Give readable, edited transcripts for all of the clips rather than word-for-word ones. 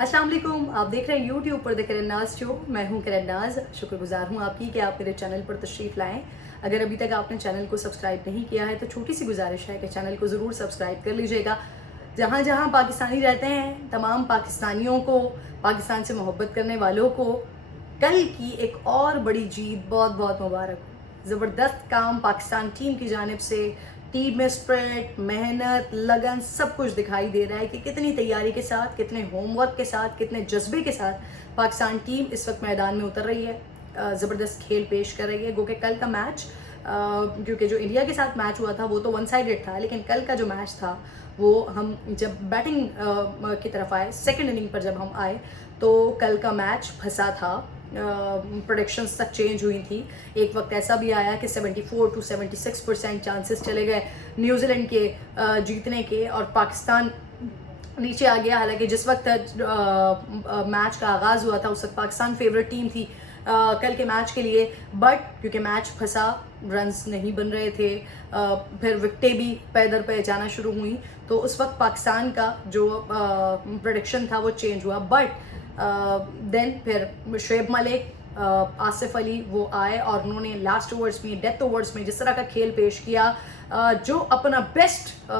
السلام علیکم. آپ دیکھ رہے ہیں یوٹیوب پر کرن ناز شو. میں ہوں کرن ناز. شکر گزار ہوں آپ کی کہ آپ میرے چینل پر تشریف لائیں. اگر ابھی تک آپ نے چینل کو سبسکرائب نہیں کیا ہے تو چھوٹی سی گزارش ہے کہ چینل کو ضرور سبسکرائب کر لیجئے گا. جہاں جہاں پاکستانی رہتے ہیں تمام پاکستانیوں کو، پاکستان سے محبت کرنے والوں کو کل کی ایک اور بڑی جیت بہت بہت مبارک ہو. زبردست کام پاکستان ٹیم کی جانب سے، ٹیم میں اسپرٹ، محنت، لگن سب کچھ دکھائی دے رہا ہے کہ کتنی تیاری کے ساتھ، کتنے ہوم ورک کے ساتھ، کتنے جذبے کے ساتھ پاکستان ٹیم اس وقت میدان میں اتر رہی ہے. زبردست کھیل پیش کر رہی ہے. گو کہ کل کا میچ، کیونکہ جو انڈیا کے ساتھ میچ ہوا تھا وہ تو ون سائیڈڈ تھا، لیکن کل کا جو میچ تھا وہ ہم جب بیٹنگ کی طرف آئے، سیکنڈ اننگ پر جب ہم آئے تو کل کا میچ پھنسا تھا. پروڈکشنز تک چینج ہوئی تھی. ایک وقت ایسا بھی آیا کہ 74 to 76% چانسز چلے گئے نیوزی لینڈ کے جیتنے کے، اور پاکستان نیچے آ گیا. حالانکہ جس وقت میچ کا آغاز ہوا تھا اس وقت پاکستان فیوریٹ ٹیم تھی کل کے میچ کے لیے، بٹ کیونکہ میچ پھنسا، رنز نہیں بن رہے تھے، پھر وکٹیں بھی پے در پہ جانا شروع ہوئیں، تو اس وقت پاکستان کا جو پریڈکشن تھا وہ چینج ہوا. بٹ دین پھر شعیب ملک، آصف علی وہ آئے اور انہوں نے لاسٹ اوورز میں، ڈیتھ اوورز میں جس طرح کا کھیل پیش کیا، جو اپنا بیسٹ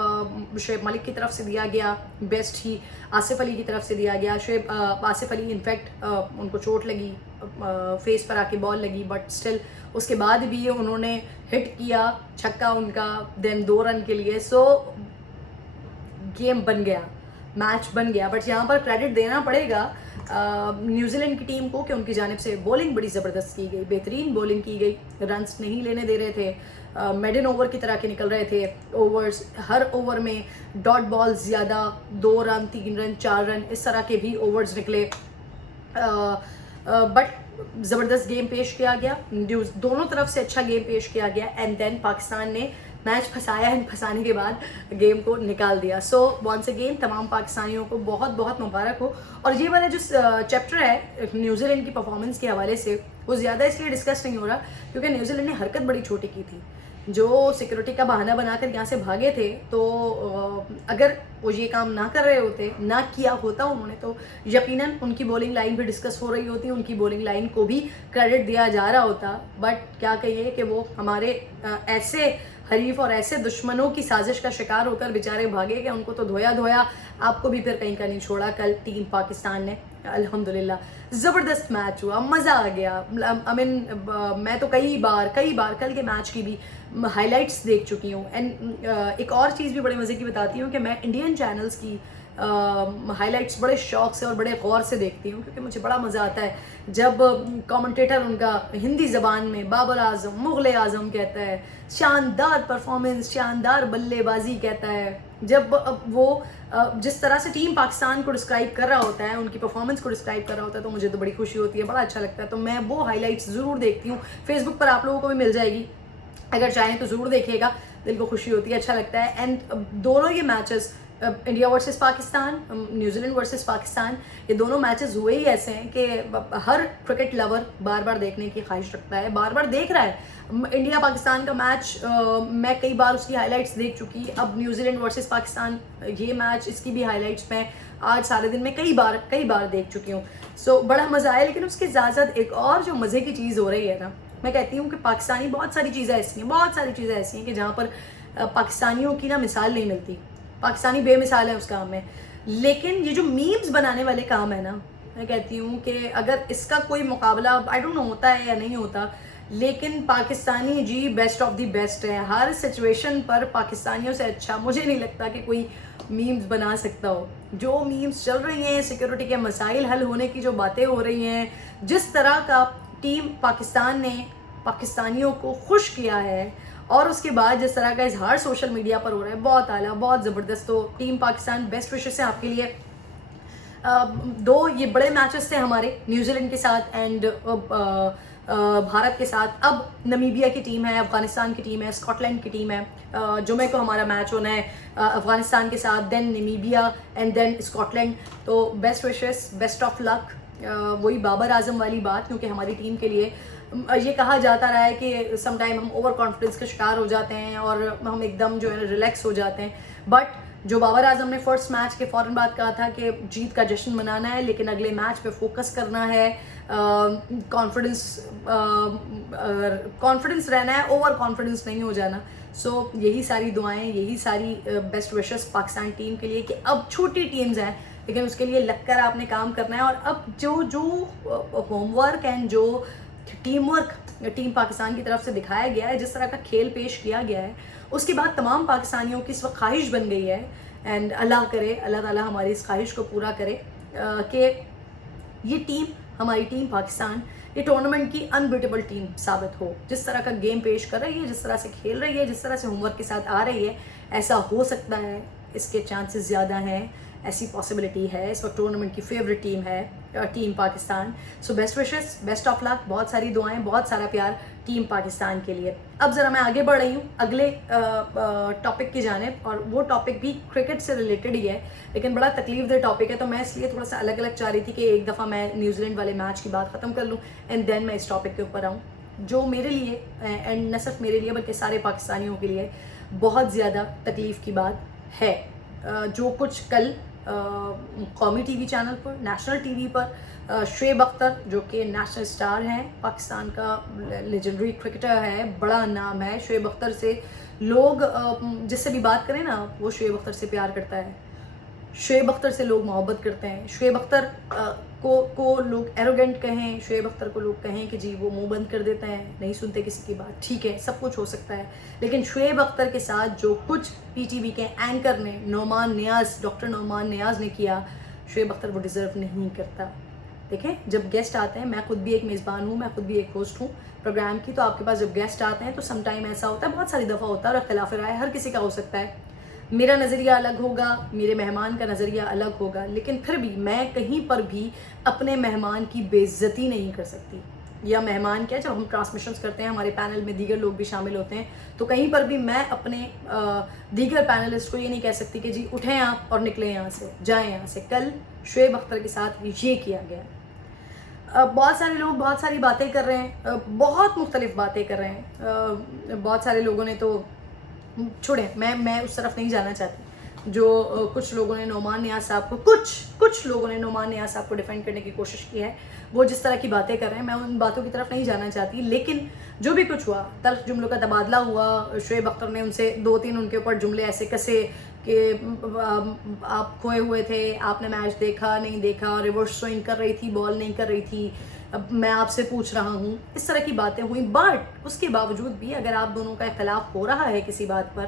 شعیب ملک کی طرف سے دیا گیا، بیسٹ ہی آصف علی کی طرف سے دیا گیا. آصف علی انفیکٹ ان کو چوٹ لگی، فیس پر آ کے بال لگی، بٹ اسٹل اس کے بعد بھی انہوں نے ہٹ کیا چھکا ان کا، دین 2 رن کے لیے. سو گیم بن گیا، میچ بن گیا. بٹ یہاں پر کریڈٹ دینا پڑے گا نیوزی لینڈ کی ٹیم کو کہ ان کی جانب سے بولنگ بڑی زبردست کی گئی، بہترین بولنگ کی گئی. رنز نہیں لینے دے رہے تھے، میڈن اوور کی طرح کے نکل رہے تھے اوورز. ہر اوور میں ڈاٹ بال زیادہ، 2 رن، 3 رن، 4 رن اس طرح کے بھی اوورز نکلے. بٹ زبردست گیم پیش کیا گیا، دونوں طرف سے اچھا گیم پیش کیا گیا. اینڈ دین پاکستان نے میچ پھنسایا، اینڈ پھنسانے کے بعد گیم کو نکال دیا. سو وانس اگین تمام پاکستانیوں کو بہت بہت مبارک ہو. اور یہ والا جو چیپٹر ہے نیوزی لینڈ کی پرفارمنس کے حوالے سے، وہ زیادہ اس لیے ڈسکس نہیں ہو رہا کیونکہ نیوزی لینڈ نے حرکت بڑی چھوٹی کی تھی. جو سیکورٹی کا بہانہ بنا کر یہاں سے بھاگے تھے، تو اگر وہ یہ کام نہ کر رہے ہوتے، نہ کیا ہوتا انہوں نے، تو یقیناً ان کی بولنگ لائن بھی ڈسکس ہو رہی ہوتی، ان کی بولنگ لائن کو بھی کریڈٹ دیا جا رہا ہوتا. بٹ کیا کہیے کہ وہ ہمارے ایسے حریف اور ایسے دشمنوں کی سازش کا شکار ہو کر بیچارے بھاگے کہ ان کو تو دھویا دھویا، آپ کو بھی پھر کہیں کا نہیں چھوڑا. کل ٹیم پاکستان نے الحمدللہ زبردست میچ ہوا، مزہ آ گیا. میں تو کئی بار کل کے میچ کی بھی ہائی لائٹس دیکھ چکی ہوں. اینڈ ایک اور چیز بھی بڑے مزے کی بتاتی ہوں کہ میں انڈین چینلز کی ہائی لائٹس بڑے شوق سے اور بڑے غور سے دیکھتی ہوں، کیونکہ مجھے بڑا مزہ آتا ہے جب کامنٹیٹر ان کا ہندی زبان میں بابر اعظم، مغل اعظم کہتا ہے، شاندار پرفارمنس، شاندار بلے بازی کہتا ہے. جب وہ جس طرح سے ٹیم پاکستان کو ڈسکرائب کر رہا ہوتا ہے، ان کی پرفارمنس کو ڈسکرائب کر رہا ہوتا ہے، تو مجھے تو بڑی خوشی ہوتی ہے، بڑا اچھا لگتا ہے. تو میں وہ ہائی لائٹس ضرور دیکھتی ہوں. فیس بک پر آپ لوگوں کو بھی مل جائے گی، اگر چاہیں تو ضرور دیکھیے گا. دل کو خوشی ہوتی ہے، اچھا لگتا ہے. اینڈ دونوں یہ matches, India versus Pakistan, New Zealand versus Pakistan, یہ دونوں میچز ہوئے ہی ایسے ہیں کہ ہر کرکٹ لور بار بار دیکھنے کی خواہش رکھتا ہے، بار بار دیکھ رہا ہے. انڈیا پاکستان کا میچ میں کئی بار اس کی ہائی لائٹس دیکھ چکی. اب نیوزی لینڈ ورسز پاکستان یہ میچ، اس کی بھی ہائی لائٹس میں آج سارے دن میں کئی بار دیکھ چکی ہوں. سو بڑا مزہ آیا. لیکن اس کے ساتھ ساتھ ایک اور جو مزے کی چیز ہو رہی ہے نا، میں کہتی ہوں کہ پاکستانی بہت ساری چیزیں ایسی ہیں کہ جہاں پر پاکستانیوں کی نا مثال نہیں ملتی. پاکستانی بے مثال ہے اس کام میں. لیکن یہ جو میمز بنانے والے کام ہے نا، میں کہتی ہوں کہ اگر اس کا کوئی مقابلہ آئی ڈونٹ نو ہوتا ہے یا نہیں ہوتا، لیکن پاکستانی جی بیسٹ آف دی بیسٹ ہے. ہر سچویشن پر پاکستانیوں سے اچھا مجھے نہیں لگتا کہ کوئی میمز بنا سکتا ہو. جو میمز چل رہی ہیں، سیکورٹی کے مسائل حل ہونے کی جو باتیں ہو رہی ہیں، جس طرح کا ٹیم پاکستان نے پاکستانیوں کو خوش کیا ہے، اور اس کے بعد جس طرح کا اظہار سوشل میڈیا پر ہو رہا ہے، بہت اعلیٰ، بہت زبردست. تو ٹیم پاکستان بیسٹ وشز ہیں آپ کے لیے. 2 یہ بڑے میچز تھے ہمارے نیوزی لینڈ کے ساتھ اینڈ بھارت کے ساتھ. اب نمیبیا کی ٹیم ہے، افغانستان کی ٹیم ہے، اسکاٹ لینڈ کی ٹیم ہے. جمعے کو ہمارا میچ ہونا ہے افغانستان کے ساتھ، then Namibia and then Scotland. تو best wishes, best of luck. وہی بابر اعظم والی بات، کیونکہ ہماری ٹیم کے لیے یہ کہا جاتا رہا ہے کہ سم ٹائم ہم اوور کانفیڈنس کا شکار ہو جاتے ہیں اور ہم ایک دم جو ہے ریلیکس ہو جاتے ہیں. بٹ جو بابر اعظم نے فرسٹ میچ کے فوراً بعد کہا تھا کہ جیت کا جشن منانا ہے لیکن اگلے میچ پہ فوکس کرنا ہے، کانفیڈنس رہنا ہے، اوور کانفیڈنس نہیں ہو جانا. سو یہی ساری دعائیں، یہی ساری بیسٹ وشز پاکستان ٹیم کے لیے کہ اب چھوٹی ٹیمز ہیں لیکن اس کے لیے لگ کر آپ نے کام کرنا ہے. اور اب جو ہوم ورک اینڈ جو ٹیم ورک ٹیم پاکستان کی طرف سے دکھایا گیا ہے، جس طرح کا کھیل پیش کیا گیا ہے، اس کے بعد تمام پاکستانیوں کی اس وقت خواہش بن گئی ہے، اینڈ اللہ کرے، اللہ تعالیٰ ہماری اس خواہش کو پورا کرے کہ یہ ٹیم، ہماری ٹیم پاکستان، یہ ٹورنامنٹ کی انبیٹیبل ٹیم ثابت ہو. جس طرح کا گیم پیش کر رہی ہے، جس طرح سے کھیل رہی ہے، جس طرح سے ہوم ورک کے ساتھ آ رہی ہے، ایسا ہو سکتا ہے، اس کے چانسز زیادہ ہیں، ایسی پاسبلٹی ہے. اس وقت ٹورنامنٹ کی فیوریٹ ٹیم ہے team Pakistan. So best wishes, best of luck, بہت ساری دعائیں، بہت سارا پیار ٹیم پاکستان کے لیے. اب ذرا میں آگے بڑھ رہی ہوں اگلے ٹاپک کی جانب، اور وہ ٹاپک بھی کرکٹ سے ریلیٹڈ ہی ہے لیکن بڑا تکلیف دہ ٹاپک ہے، تو میں اس لیے تھوڑا سا الگ الگ چاہ رہی تھی کہ ایک دفعہ میں نیوزی لینڈ والے میچ کی بات ختم کر لوں اینڈ دین میں اس ٹاپک کے اوپر آؤں جو میرے لیے، اینڈ نہ صرف میرے لیے بلکہ سارے پاکستانیوں کے لیے بہت زیادہ تکلیف کی بات ہے. جو کچھ کل قومی ٹی وی چینل پر، نیشنل ٹی وی پر، شعیب اختر جو کہ نیشنل اسٹار ہیں، پاکستان کا لیجنڈری کرکٹر ہے، بڑا نام ہے. شعیب اختر سے لوگ جس سے بھی بات کریں نا وہ شعیب اختر سے پیار کرتا ہے، شعیب اختر سے لوگ محبت کرتے ہیں. شعیب اختر کو لوگ ایروگنٹ کہیں، شعیب اختر کو لوگ کہیں کہ جی وہ منہ بند کر دیتے ہیں، نہیں سنتے کسی کی بات، ٹھیک ہے سب کچھ ہو سکتا ہے، لیکن شعیب اختر کے ساتھ جو کچھ پی ٹی وی کے اینکر نے، ڈاکٹر نعمان نیاز نے کیا، شعیب اختر وہ ڈیزرو نہیں کرتا. دیکھیں جب گیسٹ آتے ہیں، میں خود بھی ایک میزبان ہوں، میں خود بھی ایک ہوسٹ ہوں پروگرام کی، تو آپ کے پاس جب گیسٹ آتے ہیں تو سم ٹائم ایسا ہوتا ہے، بہت ساری دفعہ ہوتا ہے اور اختلاف رائے ہر کسی کا ہو سکتا ہے. میرا نظریہ الگ ہوگا، میرے مہمان کا نظریہ الگ ہوگا، لیکن پھر بھی میں کہیں پر بھی اپنے مہمان کی بے عزتی نہیں کر سکتی. یا مہمان کیا، جب ہم ٹرانسمیشنز کرتے ہیں ہمارے پینل میں دیگر لوگ بھی شامل ہوتے ہیں، تو کہیں پر بھی میں اپنے دیگر پینلسٹ کو یہ نہیں کہہ سکتی کہ جی اٹھیں آپ اور نکلیں یہاں سے، جائیں یہاں سے. کل شعیب اختر کے ساتھ یہ کیا گیا. بہت سارے لوگ بہت ساری باتیں کر رہے ہیں، بہت مختلف باتیں کر رہے ہیں. بہت سارے لوگوں نے تو چھوڑیں، میں اس طرف نہیں جانا چاہتی. جو کچھ لوگوں نے نعمان نیاز صاحب کو، کچھ لوگوں نے نعمان نیاز صاحب کو ڈیفینڈ کرنے کی کوشش کی ہے، وہ جس طرح کی باتیں کر رہے ہیں میں ان باتوں کی طرف نہیں جانا چاہتی. لیکن جو بھی کچھ ہوا، تلخ جملوں کا تبادلہ ہوا، شعیب اختر نے ان سے 2-3 ان کے اوپر جملے ایسے کسے کہ آپ کھوئے ہوئے تھے، آپ نے میچ دیکھا نہیں دیکھا، ریورس سوئنگ کر رہی تھی، بال نہیں کر رہی تھی، اب میں آپ سے پوچھ رہا ہوں، اس طرح کی باتیں ہوئیں. بٹ اس کے باوجود بھی اگر آپ دونوں کا اختلاف ہو رہا ہے کسی بات پر،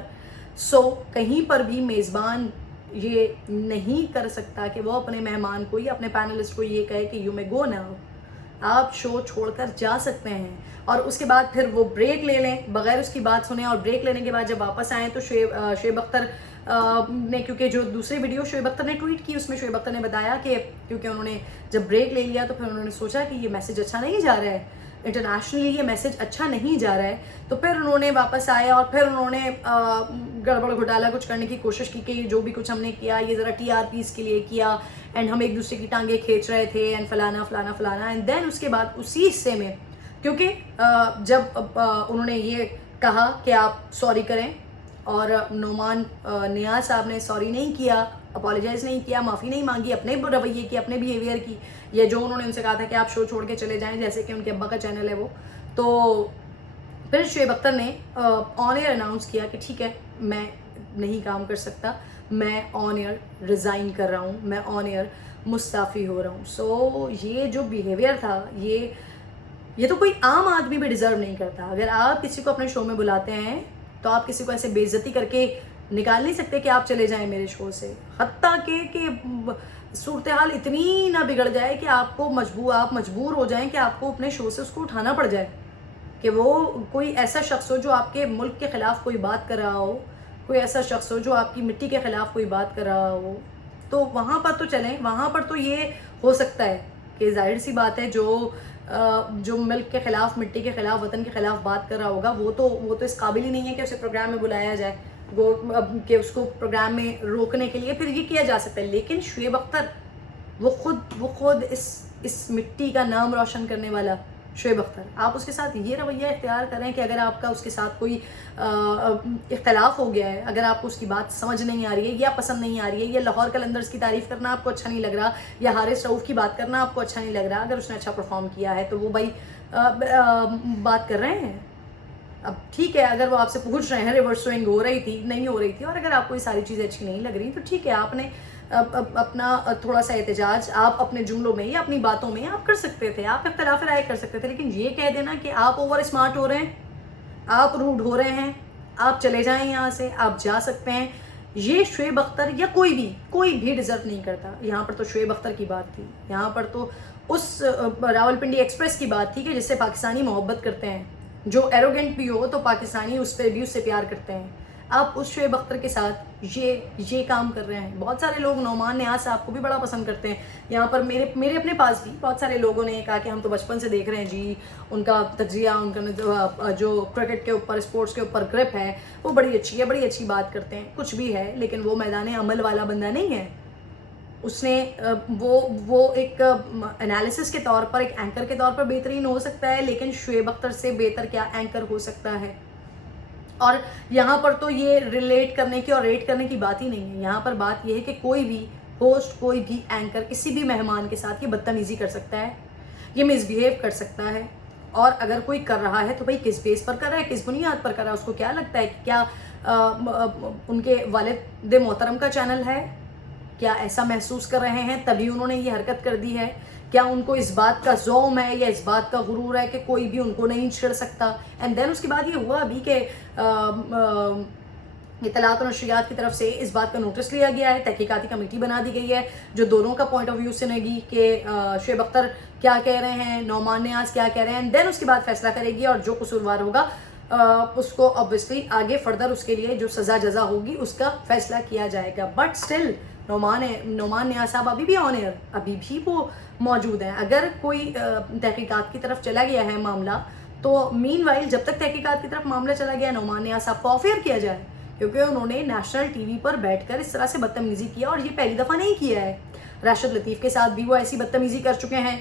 سو کہیں پر بھی میزبان یہ نہیں کر سکتا کہ وہ اپنے مہمان کو یا اپنے پینلسٹ کو یہ کہے کہ یو میں گو ناؤ، آپ شو چھوڑ کر جا سکتے ہیں، اور اس کے بعد پھر وہ بریک لے لیں بغیر اس کی بات سنیں. اور بریک لینے کے بعد جب واپس آئیں تو شعیب اختر نے، کیونکہ جو دوسری ویڈیو شعیب اختر نے ٹویٹ کی، اس میں شعیب اختر نے بتایا کہ کیونکہ انہوں نے جب بریک لے لیا تو پھر انہوں نے سوچا کہ یہ میسج اچھا نہیں جا رہا ہے، انٹرنیشنلی یہ میسج اچھا نہیں جا رہا ہے، تو پھر انہوں نے واپس آئے اور پھر انہوں نے گڑبڑ گھوٹالا کچھ کرنے کی کوشش کی کہ جو بھی کچھ ہم نے کیا یہ ذرا ٹی آر پیز کے لیے کیا، اینڈ ہم ایک دوسرے کی ٹانگیں کھینچ رہے تھے، اینڈ فلانا فلانا فلانا. اینڈ دین اس کے بعد اسی حصے میں، کیونکہ جب انہوں نے یہ کہا کہ آپ سوری کریں، اور نعمان نیاز صاحب نے سوری نہیں کیا، اپالوجائز نہیں کیا، معافی نہیں مانگی اپنے رویے کی، اپنے بیہیویئر کی، یا جو انہوں نے ان سے کہا تھا کہ آپ شو چھوڑ کے چلے جائیں جیسے کہ ان کے ابا کا چینل ہے وہ، تو پھر شعیب اختر نے آن ایئر اناؤنس کیا کہ ٹھیک ہے میں نہیں کام کر سکتا، میں آن ایئر ریزائن کر رہا ہوں، میں آن ایئر مستعفی ہو رہا ہوں. سو یہ جو بیہیویئر تھا، یہ تو کوئی عام آدمی بھی ڈیزرو نہیں کرتا. اگر آپ کسی کو اپنے شو میں بلاتے ہیں تو آپ کسی کو ایسے بے عزتی کر کے نکال نہیں سکتے کہ آپ چلے جائیں میرے شو سے، حتیٰ کہ صورتحال اتنی نہ بگڑ جائے کہ آپ مجبور ہو جائیں کہ آپ کو اپنے شو سے اس کو اٹھانا پڑ جائے، کہ وہ کوئی ایسا شخص ہو جو آپ کے ملک کے خلاف کوئی بات کر رہا ہو، کوئی ایسا شخص ہو جو آپ کی مٹی کے خلاف کوئی بات کر رہا ہو، تو وہاں پر تو چلیں، وہاں پر تو یہ ہو سکتا ہے کہ ظاہر سی بات ہے جو ملک کے خلاف، مٹی کے خلاف، وطن کے خلاف بات کر رہا ہوگا وہ تو اس قابل ہی نہیں ہے کہ اسے پروگرام میں بلایا جائے، کہ اس کو پروگرام میں روکنے کے لیے پھر یہ کیا جا سکتا ہے. لیکن شعیب اختر وہ خود اس مٹی کا نام روشن کرنے والا، شعیب اختر، آپ اس کے ساتھ یہ رویہ اختیار کریں کہ اگر آپ کا اس کے ساتھ کوئی اختلاف ہو گیا ہے، اگر آپ کو اس کی بات سمجھ نہیں آ رہی ہے یا پسند نہیں آ رہی ہے، یا لاہور قلندرز کی تعریف کرنا آپ کو اچھا نہیں لگ رہا، یا حارث رؤوف کی بات کرنا آپ کو اچھا نہیں لگ رہا، اگر اس نے اچھا پرفارم کیا ہے تو وہ بھائی بات کر رہے ہیں. اب ٹھیک ہے، اگر وہ آپ سے پوچھ رہے ہیں ریورس سوئنگ ہو رہی تھی نہیں ہو رہی تھی، اور اگر آپ کو یہ ساری چیزیں اچھی نہیں لگ رہی تو ٹھیک ہے، آپ نے اپنا تھوڑا سا احتجاج آپ اپنے جملوں میں یا اپنی باتوں میں آپ کر سکتے تھے، آپ اختلاف رائے کر سکتے تھے. لیکن یہ کہہ دینا کہ آپ اوور اسمارٹ ہو رہے ہیں، آپ روڈ ہو رہے ہیں، آپ چلے جائیں یہاں سے، آپ جا سکتے ہیں، یہ شعیب اختر یا کوئی بھی ڈیزرو نہیں کرتا. یہاں پر تو شعیب اختر کی بات تھی، یہاں پر تو اس راولپنڈی ایکسپریس کی بات تھی کہ جس سے پاکستانی محبت کرتے ہیں، جو ایروگنٹ بھی ہو تو پاکستانی اس پہ بھی اس سے پیار کرتے ہیں. آپ اس شعیب اختر کے ساتھ یہ کام کر رہے ہیں. بہت سارے لوگ نعمان نیاز صاحب کو بھی بڑا پسند کرتے ہیں. یہاں پر میرے اپنے پاس بھی بہت سارے لوگوں نے کہا کہ ہم تو بچپن سے دیکھ رہے ہیں جی، ان کا تجزیہ، ان کا جو کرکٹ کے اوپر، اسپورٹس کے اوپر گرپ ہے وہ بڑی اچھی ہے، بڑی اچھی بات کرتے ہیں. کچھ بھی ہے، لیکن وہ میدان عمل والا بندہ نہیں ہے. اس نے وہ ایک انالیسس کے طور پر، ایک اینکر کے طور پر بہترین ہو سکتا ہے، لیکن شعیب اختر سے بہتر کیا اینکر ہو سکتا ہے. اور یہاں پر تو یہ ریلیٹ کرنے کی اور ریٹ کرنے کی بات ہی نہیں ہے. یہاں پر بات یہ ہے کہ کوئی بھی ہوسٹ، کوئی بھی اینکر کسی بھی مہمان کے ساتھ یہ بدتمیزی کر سکتا ہے، یہ مس بیہیو کر سکتا ہے. اور اگر کوئی کر رہا ہے تو بھائی کس بیس پر کر رہا ہے، کس بنیاد پر کر رہا ہے. اس کو کیا لگتا ہے کہ کیا ان کے والد محترم کا چینل ہے، کیا ایسا محسوس کر رہے ہیں تبھی انہوں نے یہ حرکت کر دی ہے؟ کیا ان کو اس بات کا زوم ہے یا اس بات کا غرور ہے کہ کوئی بھی ان کو نہیں چھڑ سکتا؟ اینڈ دین اس کے بعد یہ ہوا ابھی کہ اطلاعات و نشریات کی طرف سے اس بات کا نوٹس لیا گیا ہے، تحقیقاتی کمیٹی بنا دی گئی ہے جو دونوں کا پوائنٹ آف ویو سنے گی کہ شعیب اختر کیا کہہ رہے ہیں، نعمان نیاز کیا کہہ رہے ہیں. اینڈ دین اس کے بعد فیصلہ کرے گی، اور جو قصوروار ہوگا اس کو obviously آگے فردر اس کے لیے جو سزا جزا ہوگی اس کا فیصلہ کیا جائے گا. بٹ اسٹل نعمان نیاز صاحب ابھی بھی آن ایئر، ابھی بھی وہ موجود ہیں. اگر کوئی تحقیقات کی طرف چلا گیا ہے معاملہ تو مین وائل جب تک تحقیقات کی طرف معاملہ چلا گیا نعمان نیاز صاحب کو آف ایئر کیا جائے، کیونکہ انہوں نے نیشنل ٹی وی پر بیٹھ کر اس طرح سے بدتمیزی کیا، اور یہ پہلی دفعہ نہیں کیا ہے. راشد لطیف کے ساتھ بھی وہ ایسی بدتمیزی کر چکے ہیں،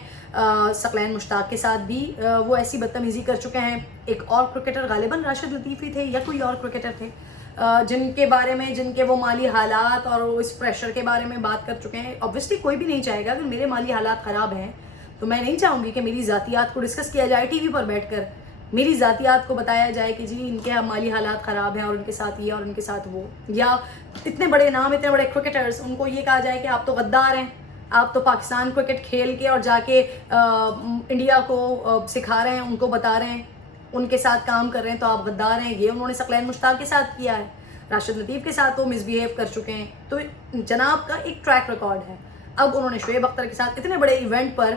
ثقلین مشتاق کے ساتھ بھی وہ ایسی بدتمیزی کر چکے ہیں. ایک اور کرکٹر، غالباً راشد لطیف ہی تھے یا کوئی اور کرکٹر تھے، جن کے بارے میں، جن کے وہ مالی حالات اور اس پریشر کے بارے میں بات کر چکے ہیں. obviously کوئی بھی نہیں چاہے گا کہ میرے مالی حالات خراب ہیں تو میں نہیں چاہوں گی کہ میری ذاتیات کو ڈسکس کیا جائے ٹی وی پر بیٹھ کر، میری ذاتیات کو بتایا جائے کہ جی ان کے مالی حالات خراب ہیں اور ان کے ساتھ یہ اور ان کے ساتھ وہ. یا اتنے بڑے نام، اتنے بڑے کرکٹرز، ان کو یہ کہا جائے کہ آپ تو غدار ہیں، آپ تو پاکستان کرکٹ کھیل کے اور جا کے انڈیا کو سکھا رہے ہیں، ان کو بتا رہے ہیں، ان کے ساتھ کام کر رہے ہیں تو آپ غدار ہیں. یہ انہوں نے ثقلین مشتاق کے ساتھ کیا ہے، راشد لطیف کے ساتھ وہ مس بیہیو کر چکے ہیں. تو جناب کا ایک ٹریک ریکارڈ ہے. اب انہوں نے شعیب اختر کے ساتھ اتنے بڑے ایونٹ پر،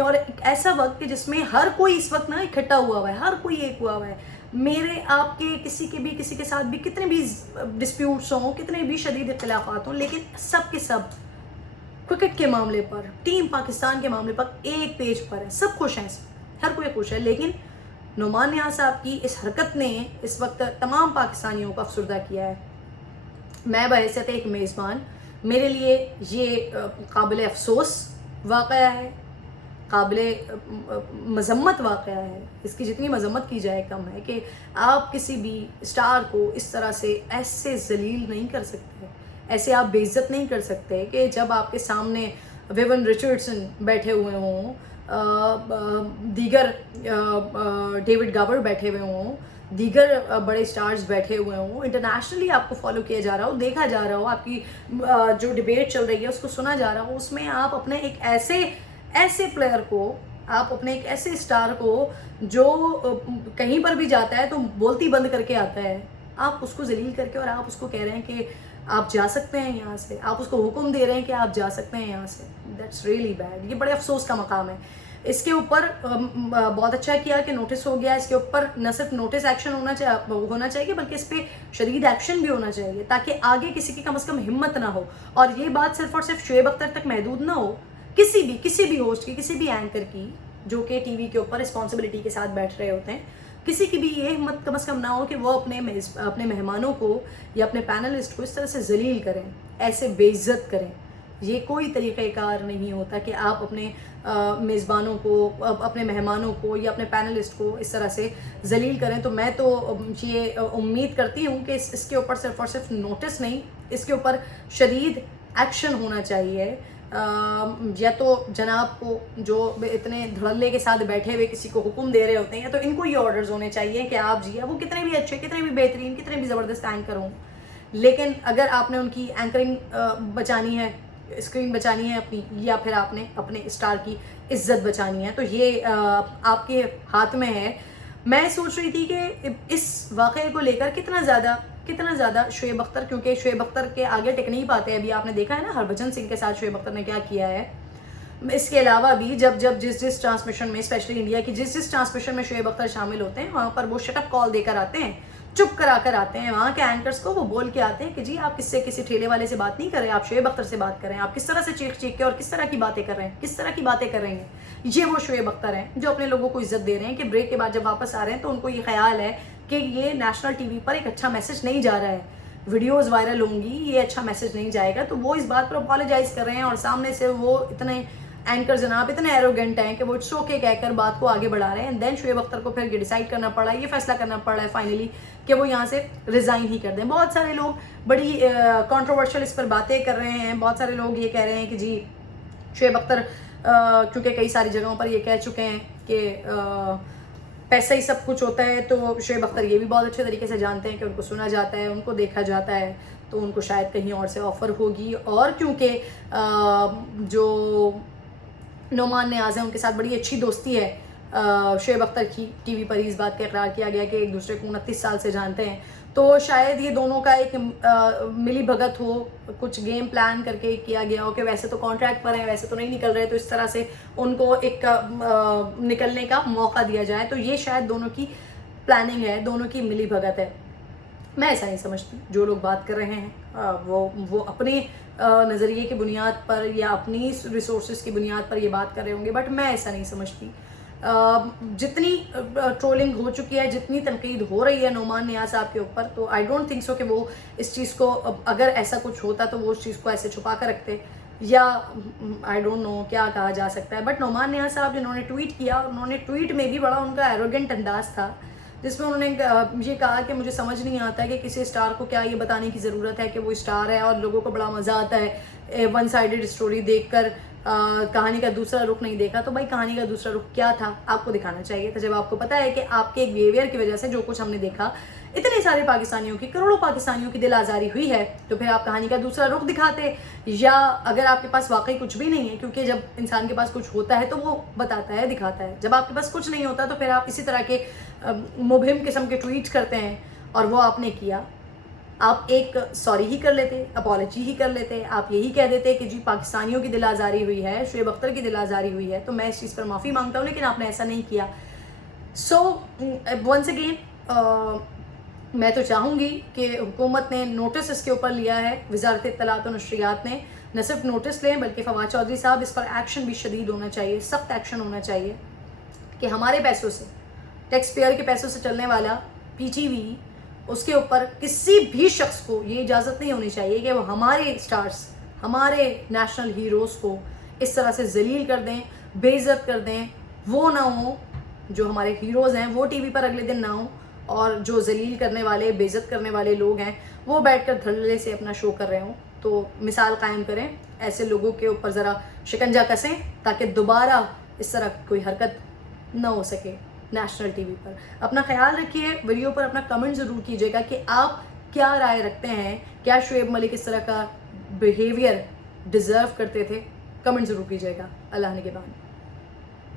اور ایک ایسا وقت کہ جس میں ہر کوئی اس وقت نا اکٹھا ہوا ہوا ہے، ہر کوئی ایک ہوا ہوا ہے. میرے آپ کے کسی کے ساتھ بھی کتنے بھی ڈسپیوٹس ہوں، کتنے بھی شدید اختلافات ہوں، لیکن سب کے سب کرکٹ کے معاملے پر، ٹیم پاکستان کے معاملے پر ایک پیج پر ہے. سب خوش ہیں، ہر کوئی خوش ہے. لیکن نعمان نیاز صاحب کی اس حرکت نے اس وقت تمام پاکستانیوں کو افسردہ کیا ہے. میں بحیثیت ایک میزبان، میرے لیے یہ قابل افسوس واقعہ ہے، قابل مذمت واقعہ ہے. اس کی جتنی مذمت کی جائے کم ہے کہ آپ کسی بھی اسٹار کو اس طرح سے ایسے ذلیل نہیں کر سکتے، ایسے آپ بے عزت نہیں کر سکتے کہ جب آپ کے سامنے ویون رچرڈسن بیٹھے ہوئے ہوں، دیگر ڈیوڈ گاور بیٹھے ہوئے ہوں، دیگر بڑے سٹارز بیٹھے ہوئے ہوں، انٹرنیشنلی آپ کو فالو کیا جا رہا ہو، دیکھا جا رہا ہو، آپ کی جو ڈیبیٹ چل رہی ہے اس کو سنا جا رہا ہو، اس میں آپ اپنے ایک ایسے پلیئر کو، آپ اپنے ایک ایسے اسٹار کو جو کہیں پر بھی جاتا ہے تو بولتی بند کر کے آتا ہے، آپ اس کو ذلیل کر کے اور آپ اس کو کہہ رہے ہیں کہ آپ جا سکتے ہیں یہاں سے، آپ اس کو حکم دے رہے ہیں کہ آپ جا سکتے ہیں یہاں سے. That's really bad. یہ بڑے افسوس کا مقام ہے. اس کے اوپر بہت اچھا کیا کہ نوٹس ہو گیا. اس کے اوپر نہ صرف نوٹس ایکشن ہونا چاہیے بلکہ اس پہ شدید ایکشن بھی ہونا چاہیے تاکہ آگے کسی کی کم از کم ہمت نہ ہو. اور یہ بات صرف اور صرف شعیب اختر تک محدود نہ ہو، کسی بھی ہوسٹ کی، کسی بھی اینکر کی جو کہ ٹی وی کے اوپر رسپانسبلٹی کے ساتھ بیٹھ رہے ہوتے ہیں، کسی کی بھی یہ ہمت کم از کم نہ ہو کہ وہ اپنے مہمانوں کو یا اپنے پینلسٹ کو اس طرح سے ذلیل کریں، ایسے بے عزت کریں. یہ کوئی طریقہ کار نہیں ہوتا کہ آپ اپنے میزبانوں کو, اپنے مہمانوں کو یا اپنے پینلسٹ کو اس طرح سے ذلیل کریں. تو میں تو یہ امید کرتی ہوں کہ اس کے اوپر صرف اور صرف نوٹس نہیں, اس کے اوپر شدید ایکشن ہونا چاہیے. یا تو جناب کو جو اتنے دھڑلے کے ساتھ بیٹھے ہوئے کسی کو حکم دے رہے ہوتے ہیں, یا تو ان کو یہ آرڈرز ہونے چاہیے کہ آپ جی وہ کتنے بھی اچھے, کتنے بھی بہترین, کتنے بھی زبردست اینکر ہوں, لیکن اگر آپ نے ان کی اینکرنگ بچانی ہے, اسکرین بچانی ہے اپنی, یا پھر آپ نے اپنے اسٹار کی عزت بچانی ہے, تو یہ آپ کے ہاتھ میں ہے. میں سوچ رہی تھی کہ اس واقعے کو لے کر کتنا زیادہ شعیب اختر, کیونکہ شعیب اختر کے آگے ٹک نہیں پاتے. ابھی آپ نے دیکھا ہے نا ہربھجن سنگھ کے ساتھ شعیب اختر نے کیا کیا ہے. اس کے علاوہ بھی جس ٹرانسمیشن میں, اسپیشلی انڈیا کی جس ٹرانسمیشن میں شعیب اختر شامل ہوتے ہیں, وہاں پر وہ شٹ اپ کال دے کر آتے ہیں, چپ کرا کر آتے ہیں. وہاں کے اینکرز کو وہ بول کے آتے ہیں کہ جی آپ کسی ٹھیلے والے سے بات نہیں کر رہے, آپ شعیب اختر سے بات کر رہے ہیں. آپ کس طرح سے چیخ کے اور کس طرح کی باتیں کر رہے ہیں, یہ وہ شعیب اختر ہیں جو اپنے لوگوں کو عزت دے رہے ہیں کہ بریک کے بعد جب واپس آ رہے ہیں تو ان کو یہ خیال ہے کہ یہ نیشنل ٹی وی پر ایک اچھا میسج نہیں جا رہا ہے, ویڈیوز وائرل ہوں گی, یہ اچھا میسج نہیں جائے گا. تو وہ اس بات پر اپالوجائز کر رہے ہیں, اور سامنے سے وہ اتنے اینکر جناب اتنے ایروگنٹ ہیں کہ وہ اٹس اوکے کہہ کر بات کو آگے بڑھا رہے ہیں. دین شعیب اختر کو پھر یہ ڈیسائیڈ کرنا پڑا ہے, یہ فیصلہ کرنا پڑا ہے فائنلی کہ وہ یہاں سے ریزائن ہی کر دیں. بہت سارے لوگ بڑی کنٹروورشل اس پر باتیں کر رہے ہیں. بہت سارے لوگ یہ کہہ رہے ہیں کہ جی شعیب اختر کیونکہ کئی ساری جگہوں پر یہ کہہ چکے ہیں کہ پیسہ ہی سب کچھ ہوتا ہے, تو شعیب اختر یہ بھی بہت اچھے طریقے سے جانتے ہیں کہ ان کو سنا جاتا ہے, ان کو دیکھا جاتا ہے, تو ان کو شاید کہیں اور سے آفر ہوگی. اور کیونکہ جو نعمان نیاز ہیں ان کے ساتھ بڑی اچھی دوستی ہے شعیب اختر کی, ٹی وی پر اس بات کا اقرار کیا گیا کہ ایک دوسرے کو 29 سال سے جانتے ہیں, تو شاید یہ دونوں کا ایک ملی بھگت ہو, کچھ گیم پلان کر کے کیا گیا ہو کہ ویسے تو کانٹریکٹ پر ہیں, ویسے تو نہیں نکل رہے, تو اس طرح سے ان کو ایک نکلنے کا موقع دیا جائے. تو یہ شاید دونوں کی پلاننگ ہے, دونوں کی ملی بھگت ہے. میں ایسا نہیں سمجھتی. جو لوگ بات کر رہے ہیں وہ اپنے نظریے کی بنیاد پر یا اپنی ریسورسز کی بنیاد پر یہ بات کر رہے ہوں گے, بٹ میں ایسا نہیں سمجھتی. جتنی ٹرولنگ ہو چکی ہے, جتنی تنقید ہو رہی ہے نعمان نیاز صاحب کے اوپر, تو آئی ڈونٹ تھنک سو کہ وہ اس چیز کو, اگر ایسا کچھ ہوتا تو وہ اس چیز کو ایسے چھپا کر رکھتے, یا آئی ڈونٹ نو کیا کہا جا سکتا ہے. بٹ نعمان نیاز صاحب جنہوں نے ٹویٹ کیا, انہوں نے ٹویٹ میں بھی بڑا ان کا ایروگنٹ انداز تھا, جس میں انہوں نے یہ کہا کہ مجھے سمجھ نہیں آتا ہے کہ کسی اسٹار کو کیا یہ بتانے کی ضرورت ہے کہ وہ اسٹار ہے, اور لوگوں کو بڑا مزہ آتا ہے ون سائیڈڈ اسٹوری دیکھ کر, کہانی کا دوسرا رخ نہیں دیکھا. تو بھائی کہانی کا دوسرا رخ کیا تھا, آپ کو دکھانا چاہیے تھا. جب آپ کو پتا ہے کہ آپ کے ایک بیہیویئر کی وجہ سے جو کچھ ہم نے دیکھا, اتنے سارے پاکستانیوں کی, کروڑوں پاکستانیوں کی دل آزاری ہوئی ہے, تو پھر آپ کہانی کا دوسرا رخ دکھاتے. یا اگر آپ کے پاس واقعی کچھ بھی نہیں ہے, کیونکہ جب انسان کے پاس کچھ ہوتا ہے تو وہ بتاتا ہے, دکھاتا ہے. جب آپ کے پاس کچھ نہیں ہوتا تو پھر آپ اسی طرح کے مبہم قسم کے ٹویٹ کرتے ہیں, اور وہ آپ نے کیا. آپ ایک سوری ہی کر لیتے, اپالوجی ہی کر لیتے, آپ یہی کہہ دیتے کہ جی پاکستانیوں کی دل آزاری ہوئی ہے, شعیب اختر کی دل آزاری ہوئی ہے, تو میں اس چیز پر معافی مانگتا ہوں, لیکن آپ نے ایسا نہیں کیا. سو ونس اگین میں تو چاہوں گی کہ حکومت نے نوٹس اس کے اوپر لیا ہے, وزارت اطلاعات و نشریات نے نہ صرف نوٹس لیں بلکہ فواد چودھری صاحب اس پر ایکشن بھی شدید ہونا چاہیے, سخت ایکشن ہونا چاہیے کہ ہمارے پیسوں سے, ٹیکس پیئر کے پیسوں سے چلنے والا پی ٹی وی, اس کے اوپر کسی بھی شخص کو یہ اجازت نہیں ہونی چاہیے کہ وہ ہمارے اسٹارز, ہمارے نیشنل ہیروز کو اس طرح سے ذلیل کر دیں, بے عزت کر دیں. وہ نہ ہوں جو ہمارے ہیروز ہیں, وہ ٹی وی پر اگلے دن نہ ہوں, اور جو ذلیل کرنے والے, بے عزت کرنے والے لوگ ہیں وہ بیٹھ کر دھڑلے سے اپنا شو کر رہے ہوں. تو مثال قائم کریں, ایسے لوگوں کے اوپر ذرا شکنجہ کسیں تاکہ دوبارہ اس طرح کوئی حرکت نہ ہو سکے نیشنل ٹی وی پر. اپنا خیال رکھیے, ویڈیو پر اپنا کمنٹ ضرور کیجیے گا کہ آپ کیا رائے رکھتے ہیں, کیا شعیب ملک اس طرح کا بیہیویئر ڈیزرو کرتے تھے. کمنٹ ضرور کیجیے گا. اللہ نگہبان.